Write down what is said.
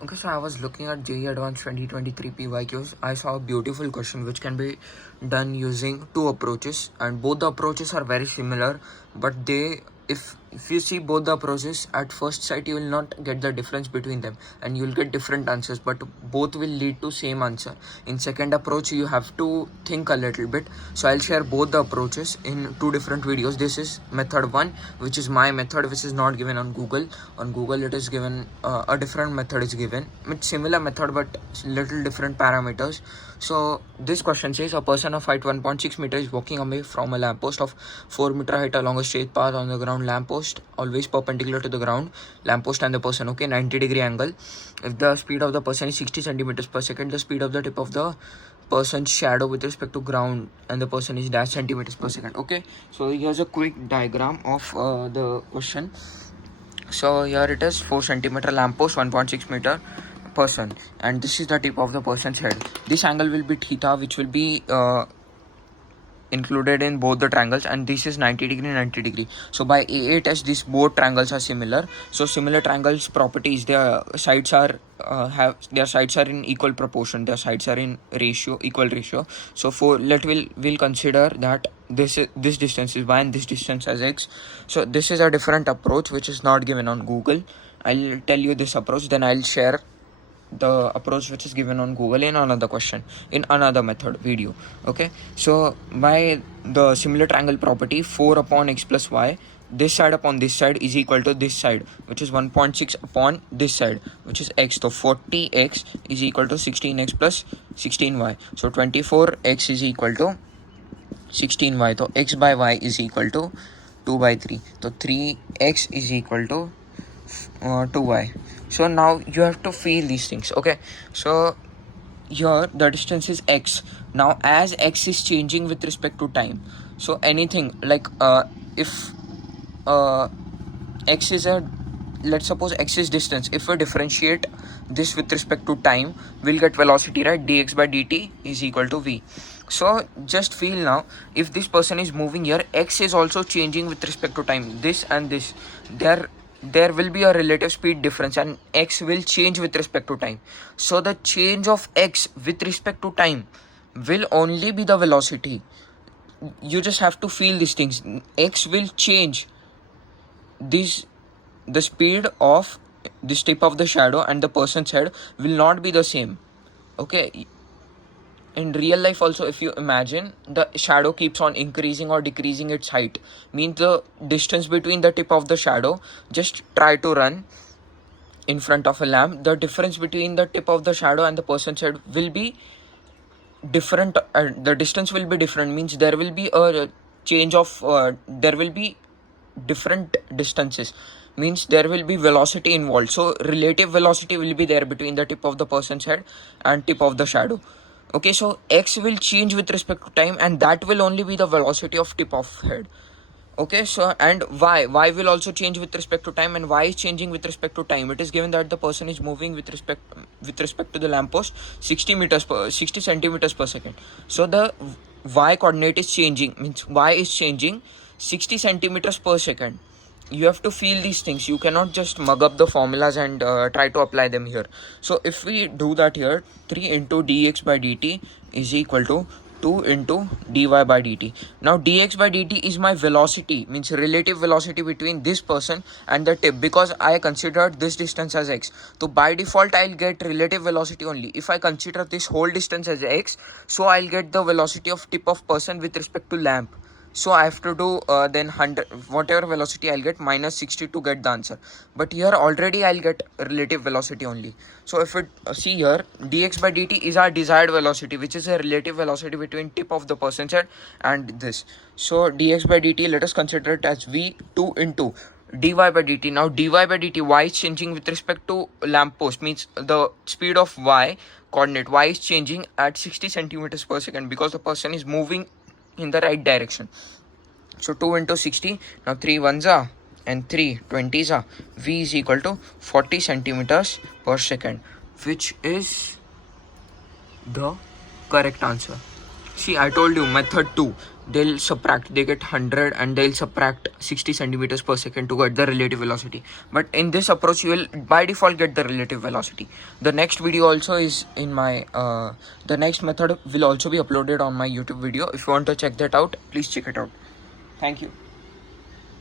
Okay, so I was looking at JEE Advanced 2023 PYQs. I saw a beautiful question which can be done using two approaches, and both the approaches are very similar, but if you see both the approaches at first sight, you will not get the difference between them, and you will get different answers, but both will lead to same answer. In second approach, you have to think a little bit. So I'll share both the approaches in two different videos. This is method 1, which is my method, which is not given on Google. On Google it is given a different method is given. It's similar method but little different parameters. So this question says a person of height 1.6 meter is walking away from a lamppost of 4 meter height along a straight path on the ground. Lamppost always perpendicular to the ground. Lamppost and the person, okay, 90-degree angle. If the speed of the person is 60 centimeters per second, the speed of the tip of the person's shadow with respect to ground and the person is dash centimeters per second. Okay, so here's a quick diagram of the question. So here it is, 4 centimeter lamppost, 1.6 meter person, and this is the tip of the person's head. This angle will be theta, which will be included in both the triangles, and this is 90 degree. So by AA test, these both triangles are similar. So similar triangles properties, their sides are in equal proportion, their sides are in equal ratio. So we'll consider that this distance is y and this distance as x. So this is a different approach which is not given on Google. I'll tell you this approach, then I'll share the approach which is given on Google in another question, in another method video. Okay, so by the similar triangle property, 4 upon x plus y, this side upon this side is equal to this side, which is 1.6 upon this side, which is x. So 40x is equal to 16x plus 16y. So 24x is equal to 16y. So x by y is equal to 2 by 3. So 3x is equal to 2y. So now you have to feel these things. Okay, so here the distance is x. Now as x is changing with respect to time, so anything like if x is let's suppose x is distance, if we differentiate this with respect to time, we'll get velocity, right? Dx by dt is equal to v. So just feel now, if this person is moving here, x is also changing with respect to time. This and this, there will be a relative speed difference, and x will change with respect to time. So the change of x with respect to time will only be the velocity. You just have to feel these things. X will change. The speed of this tip of the shadow and the person's head will not be the same. Okay, in real life also, if you imagine, the shadow keeps on increasing or decreasing its height, means the distance between the tip of the shadow, just try to run in front of a lamp, the difference between the tip of the shadow and the person's head will be different. The distance will be different, means there will be a change of there will be different distances, means there will be velocity involved. So relative velocity will be there between the tip of the person's head and tip of the shadow. Okay, so x will change with respect to time, and that will only be the velocity of tip of head. Okay, so and y will also change with respect to time, and y is changing with respect to time. It is given that the person is moving with respect to the lamppost 60 centimeters per second. So the y coordinate is changing, means y is changing 60 centimeters per second. You have to feel these things. You cannot just mug up the formulas and try to apply them here. So if we do that here, 3 into dx by dt is equal to 2 into dy by dt. Now dx by dt is my velocity, means relative velocity between this person and the tip, because I considered this distance as x. So by default I'll get relative velocity only. If I consider this whole distance as x, so I'll get the velocity of tip of person with respect to lamp. So I have to do then 100, whatever velocity I'll get, minus 60 to get the answer. But here already I'll get relative velocity only. So if it see here, dx by dt is our desired velocity, which is a relative velocity between tip of the person's head and this. So dx by dt, let us consider it as v2 into dy by dt. Now dy by dt, y is changing with respect to lamppost, means the speed of y coordinate, y is changing at 60 centimeters per second because the person is moving in the right direction. So 2 into 60, now 3 ones are and 3 20s are, v is equal to 40 centimeters per second, which is the correct answer. See, I told you method 2. they get 100 and they'll subtract 60 centimeters per second to get the relative velocity. But in this approach, you will by default get the relative velocity. The next video also is in my the next method will also be uploaded on my YouTube video. If you want to check that out, please check it out. Thank you.